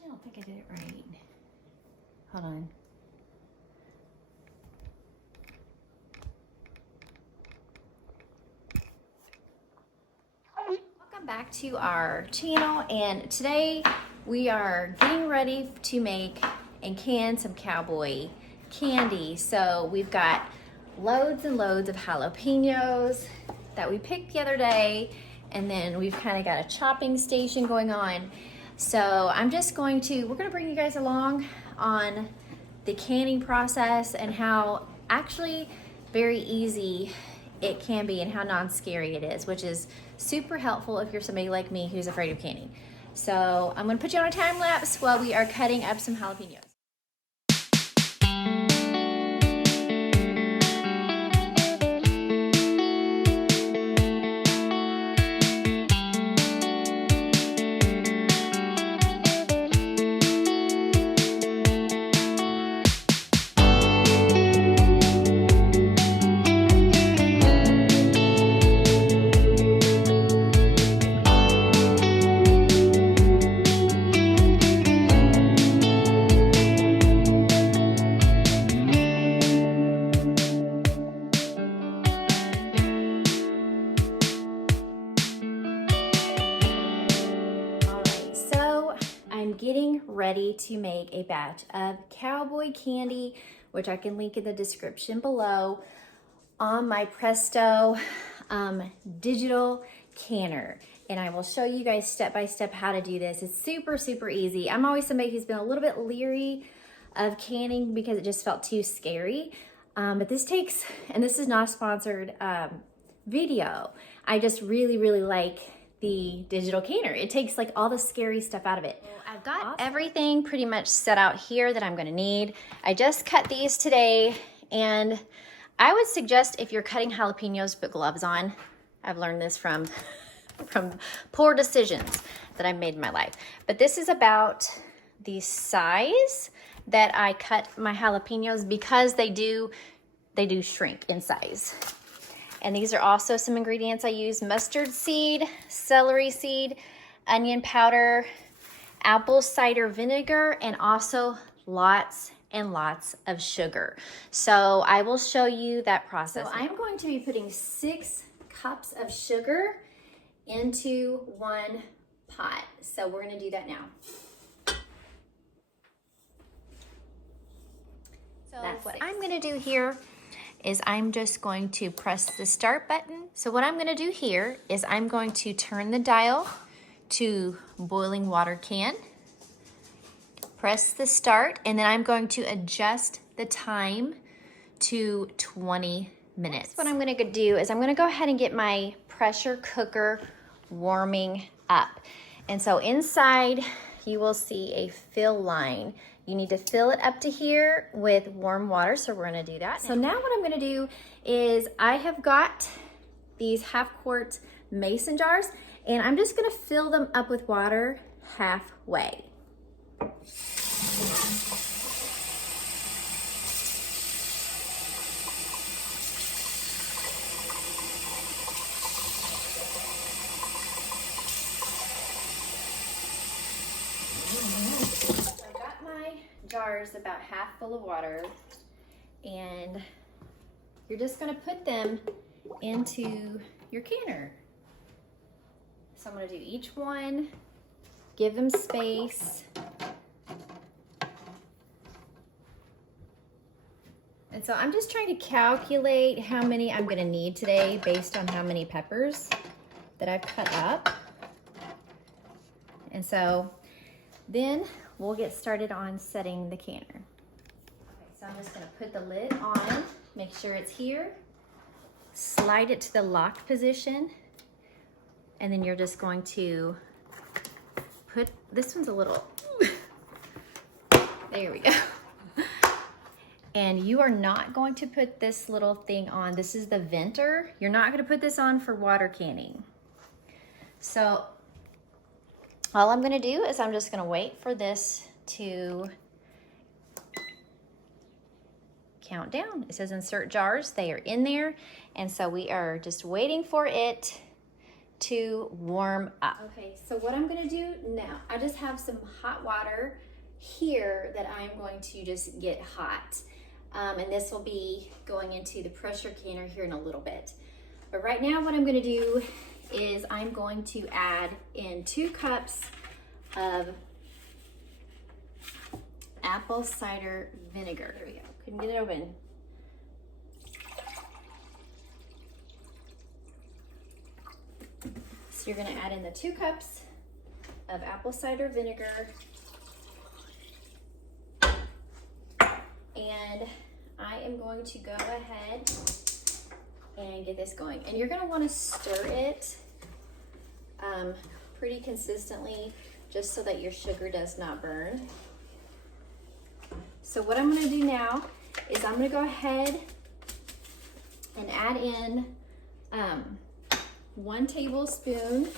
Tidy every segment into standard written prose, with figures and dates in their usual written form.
Actually, I don't think I did it right. Hold on. Welcome back to our channel, and today we are getting ready to make and can some Cowboy candy. So we've got loads and loads of jalapeños that we picked the other day, and then we've kind of got a chopping station going on. So we're gonna bring you guys along on the canning process and how actually very easy it can be and how non-scary it is, which is super helpful if you're somebody like me who's afraid of canning. So I'm gonna put you on a time lapse while we are cutting up some jalapeños. Getting ready to make a batch of Cowboy candy, which I can link in the description below, on my Presto digital canner. And I will show you guys step by step how to do this. It's super, super easy. I'm always somebody who's been a little bit leery of canning because it just felt too scary. But this takes, and this is not a sponsored video, I just really, really like the digital canner. It takes like all the scary stuff out of it. I've got everything pretty much set out here that I'm gonna need. I just cut these today, and I would suggest if you're cutting jalapeños, put gloves on. I've learned this from poor decisions that I've made in my life. But this is about the size that I cut my jalapeños because they do shrink in size. And these are also some ingredients I use: mustard seed, celery seed, onion powder, apple cider vinegar, and also lots and lots of sugar. So I will show you that process. So I'm going to be putting 6 cups of sugar into 1 pot. So we're gonna do that now. So what I'm gonna do here is I'm just going to press the start button. So what I'm gonna do here is I'm going to turn the dial to boiling water can, press the start, and then I'm going to adjust the time to 20 minutes. Next, what I'm gonna do is I'm gonna go ahead and get my pressure cooker warming up. And so inside you will see a fill line. You need to fill it up to here with warm water, so we're gonna do that. So now what I'm gonna do is I have got these 1/2 quart mason jars, and I'm just gonna fill them up with water halfway. Jars about half full of water, and you're just going to put them into your canner. So I'm going to do each one, give them space, and so I'm just trying to calculate how many I'm going to need today based on how many peppers that I've cut up. And so then we'll get started on setting the canner. Okay, so I'm just gonna put the lid on, make sure it's here, slide it to the lock position, and then you're just going to put, this one's a little, there we go. And you are not going to put this little thing on. This is the venter. You're not gonna put this on for water canning. So all I'm gonna do is I'm just gonna wait for this to count down. It says insert jars, they are in there. And so we are just waiting for it to warm up. Okay, so what I'm gonna do now, I just have some hot water here that I'm going to just get hot. And this will be going into the pressure canner here in a little bit. But right now what I'm gonna do is I'm going to add in 2 cups of apple cider vinegar. There we go, couldn't get it open. So you're gonna add in the 2 cups of apple cider vinegar. And I am going to go ahead and get this going. And you're gonna wanna stir it pretty consistently just so that your sugar does not burn. So what I'm gonna do now is I'm gonna go ahead and add in 1 tablespoon,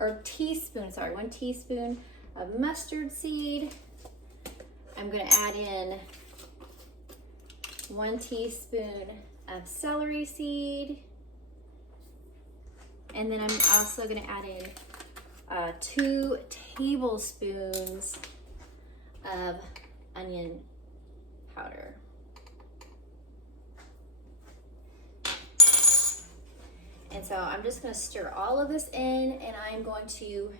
or teaspoon, sorry, 1 teaspoon of mustard seed. I'm gonna add in 1 teaspoon of celery seed. And then I'm also gonna add in 2 tablespoons of onion powder. And so I'm just gonna stir all of this in, and I'm going to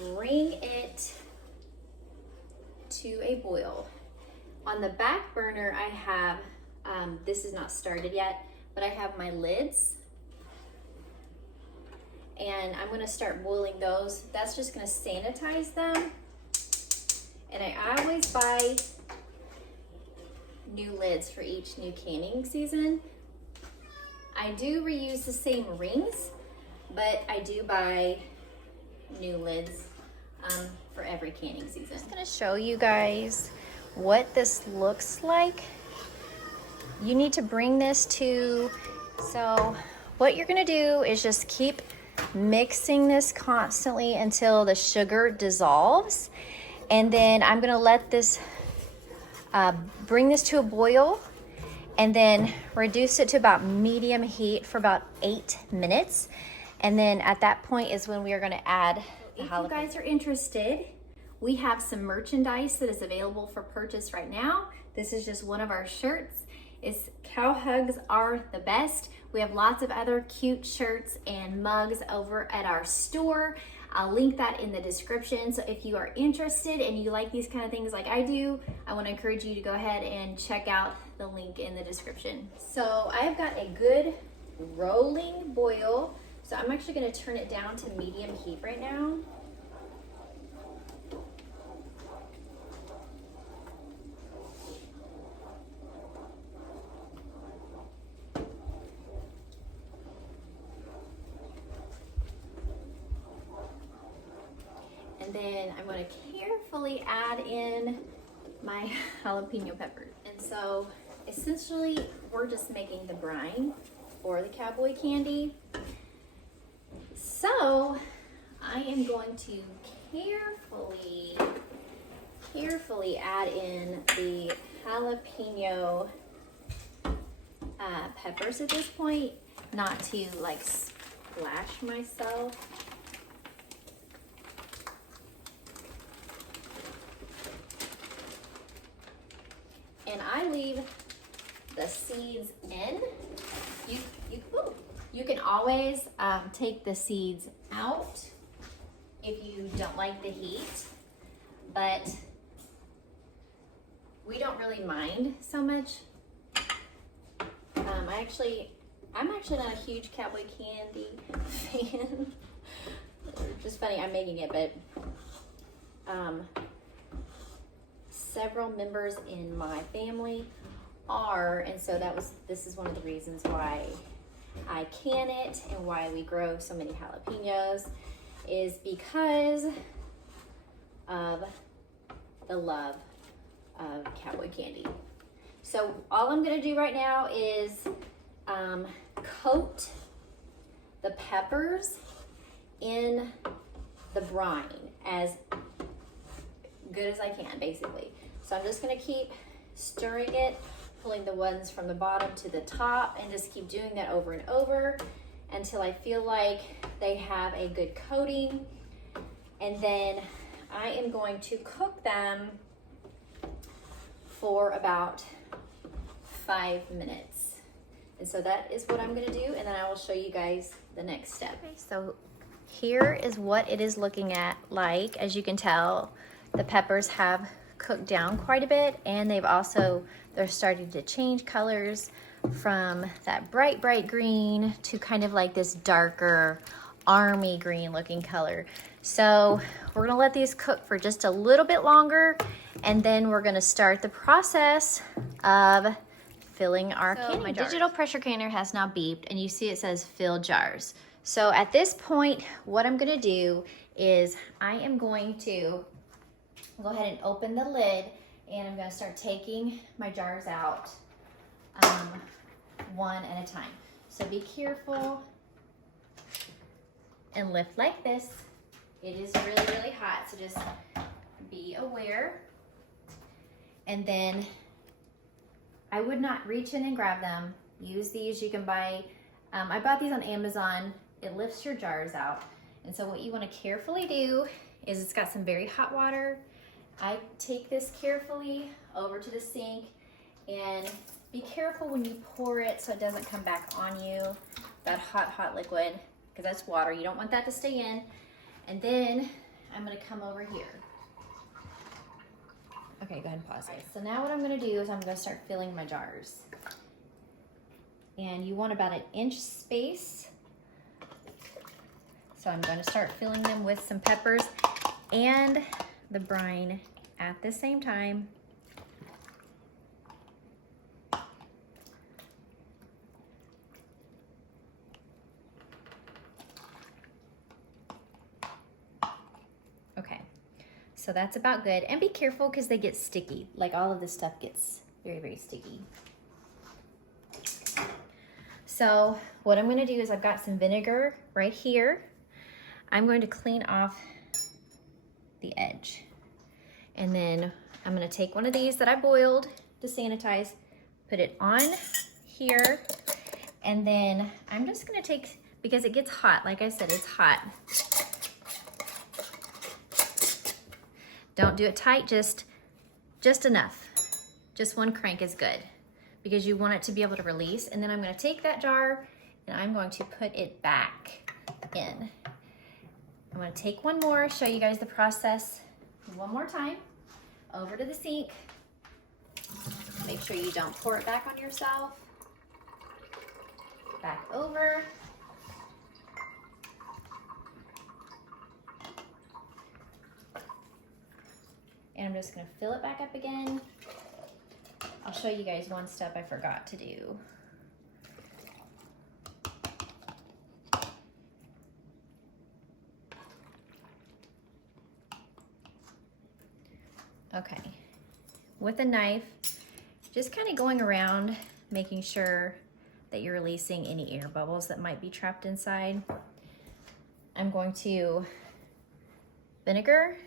bring it to a boil. On the back burner, I have, this is not started yet, but I have my lids. And I'm gonna start boiling those. That's just gonna sanitize them. And I always buy new lids for each new canning season. I do reuse the same rings, but I do buy new lids for every canning season. I'm just gonna show you guys what this looks like. You need to bring this to, so what you're gonna do is just keep mixing this constantly until the sugar dissolves. And then I'm gonna let this, bring this to a boil, and then reduce it to about medium heat for about 8 minutes. And then at that point is when we are gonna add the jalapeno. If you guys are interested, we have some merchandise that is available for purchase right now. This is just one of our shirts. It's Cow Hugs Are the Best. We have lots of other cute shirts and mugs over at our store. I'll link that in the description. So if you are interested and you like these kind of things like I do, I want to encourage you to go ahead and check out the link in the description. So I've got a good rolling boil. So I'm actually going to turn it down to medium heat right now. And then I'm going to carefully add in my jalapeno peppers. And so essentially we're just making the brine for the Cowboy candy. So I am going to carefully add in the jalapeno peppers at this point, not to like splash myself. And I leave the seeds in. You can always take the seeds out if you don't like the heat, but we don't really mind so much. I'm actually not a huge Cowboy candy fan. It's just funny, I'm making it, but several members in my family are, and so this is one of the reasons why I can it and why we grow so many jalapenos, is because of the love of Cowboy candy. So all I'm gonna do right now is coat the peppers in the brine as good as I can, basically. So I'm just gonna keep stirring it, pulling the ones from the bottom to the top, and just keep doing that over and over until I feel like they have a good coating. And then I am going to cook them for about 5 minutes. And so that is what I'm gonna do, and then I will show you guys the next step. Okay, so here is what it is looking at like. As you can tell, the peppers have cooked down quite a bit, and they're starting to change colors from that bright green to kind of like this darker army green looking color. So we're gonna let these cook for just a little bit longer, and then we're gonna start the process of filling our candy jars. My digital pressure canner has now beeped, and you see it says fill jars. So at this point, what I'm gonna do is I am going to go ahead and open the lid, and I'm gonna start taking my jars out one at a time. So be careful and lift like this. It is really hot, so just be aware. And then I would not reach in and grab them. Use these, you can buy, I bought these on Amazon. It lifts your jars out. And so what you wanna carefully do is, it's got some very hot water. I take this carefully over to the sink, and be careful when you pour it so it doesn't come back on you, that hot liquid, because that's water. You don't want that to stay in. And then I'm gonna come over here. Okay, go ahead and pause it. So now what I'm gonna do is I'm gonna start filling my jars. And you want about an inch space. So I'm gonna start filling them with some peppers and the brine at the same time. Okay, so that's about good. And be careful because they get sticky. Like, all of this stuff gets very sticky. So what I'm gonna do is, I've got some vinegar right here. I'm going to clean off the edge. And then I'm gonna take one of these that I boiled to sanitize, put it on here, and then I'm just gonna take, because it gets hot, like I said, it's hot. Don't do it tight, just enough. Just one crank is good, because you want it to be able to release. And then I'm gonna take that jar and I'm going to put it back in. I'm gonna take one more, show you guys the process one more time. Over to the sink. Make sure you don't pour it back on yourself. Back over. And I'm just gonna fill it back up again. I'll show you guys one step I forgot to do. Okay, with a knife, just kind of going around, making sure that you're releasing any air bubbles that might be trapped inside. I'm going to vinegar,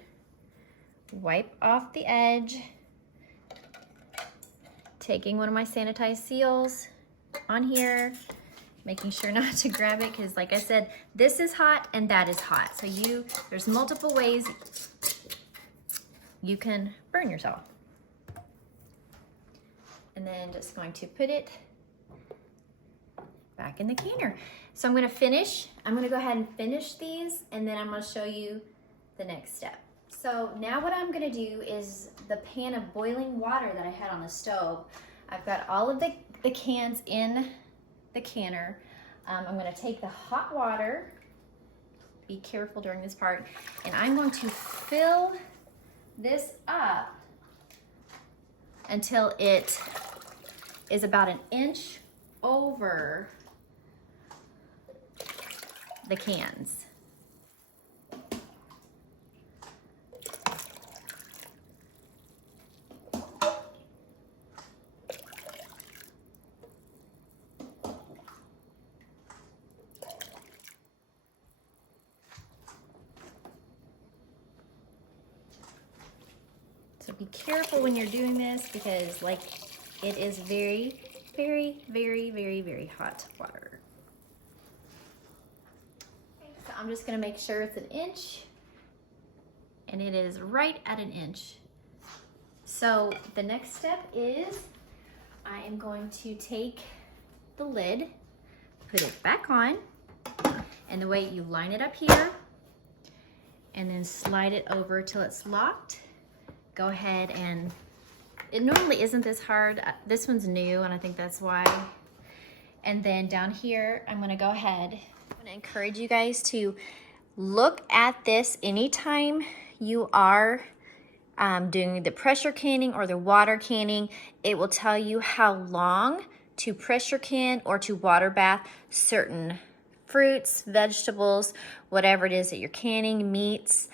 wipe off the edge, taking one of my sanitized seals on here, making sure not to grab it, because like I said, this is hot and that is hot. So there's multiple ways you can burn yourself. And then just going to put it back in the canner. So I'm gonna go ahead and finish these, and then I'm gonna show you the next step. So now what I'm gonna do is, the pan of boiling water that I had on the stove, I've got all of the cans in the canner. I'm gonna take the hot water, be careful during this part, and I'm going to fill this up until it is about an inch over the cans. So be careful when you're doing this, because like, it is very hot water. I'm just gonna make sure it's 1 inch, and it is right at 1 inch. So the next step is I am going to take the lid, put it back on, and the way you line it up here, and then slide it over till it's locked. Go ahead, and it normally isn't this hard. This one's new, and I think that's why. And then down here, I'm gonna go ahead. I'm gonna encourage you guys to look at this anytime you are doing the pressure canning or the water canning. It will tell you how long to pressure can or to water bath certain fruits, vegetables, whatever it is that you're canning, meats,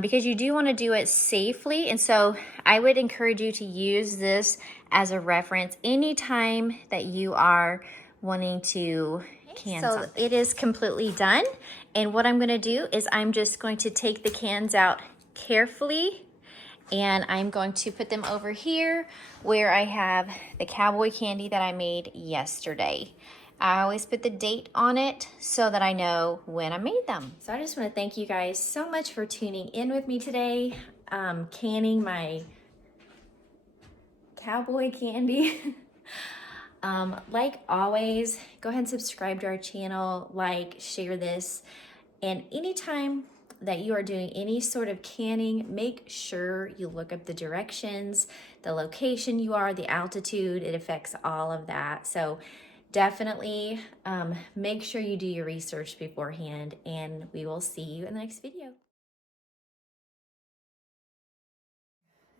because you do want to do it safely. And so I would encourage you to use this as a reference anytime that you are wanting to can something. So it is completely done. And what I'm going to do is I'm just going to take the cans out carefully, and I'm going to put them over here where I have the Cowboy candy that I made yesterday. I always put the date on it so that I know when I made them. So I just want to thank you guys so much for tuning in with me today, canning my Cowboy candy. Like always, go ahead and subscribe to our channel, like, share this, and anytime that you are doing any sort of canning, make sure you look up the directions, the location you are, the altitude. It affects all of that. So definitely make sure you do your research beforehand, and we will see you in the next video.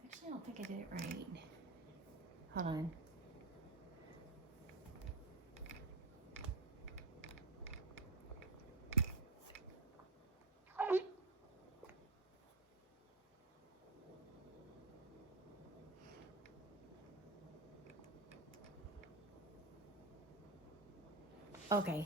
Actually, I don't think I did it right. Hold on. Okay,